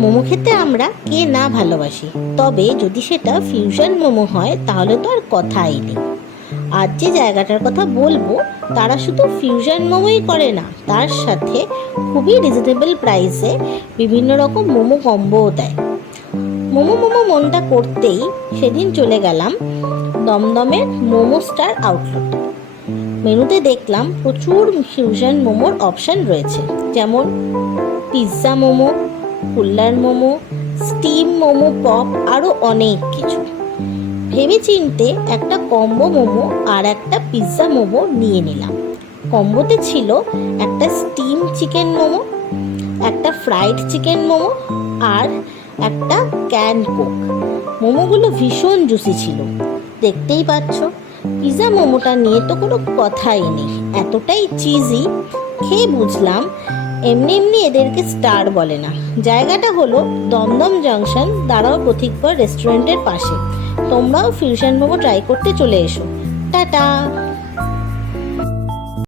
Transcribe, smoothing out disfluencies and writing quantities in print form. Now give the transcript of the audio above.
মোমো খেতে আমরা কে না ভালোবাসি, তবে যদি সেটা ফিউশন মোমো হয় তাহলে তো আর কথাই নেই। আজ যে জায়গাটার কথা বলবো তারা শুধু ফিউশন মোমোই করে না, তার সাথে খুবই রিজনেবল প্রাইসে বিভিন্ন রকম মোমো কম্বোও দেয়। মোমো মোমো মনটা করতেই সেদিন চলে গেলাম দমদমের মোমো স্টার আউটলেটে। মেনুতে দেখলাম প্রচুর ফিউশন মোমোর অপশান রয়েছে, যেমন pizza momo, কুল্লার momo, steam momo, pop, আরও অনেক কিছু। ভেবে চিনতে একটা কম্বো মোমো আর একটা পিৎজা মোমো নিয়ে নিলাম। কম্বোতে ছিল একটা স্টিম চিকেন মোমো, একটা ফ্রাইড চিকেন মোমো আর একটা ক্যান কোক। মোমোগুলো ভীষণ জুসি ছিল, দেখতেই পাচ্ছ। পিৎজা মোমোটা নিয়ে তো কোনো কথাই নেই, এতটাই চিজি, খেয়ে বুঝলাম এমনি এমনি এদেরকে স্টার বলে না। জায়গাটা হলো দমদম জাংশন দাঁড়াও প্রতীকপর রেস্টুরেন্টের পাশে। তোমরাও ফিউশন মোমো ট্রাই করতে চলে এসো। টাটা।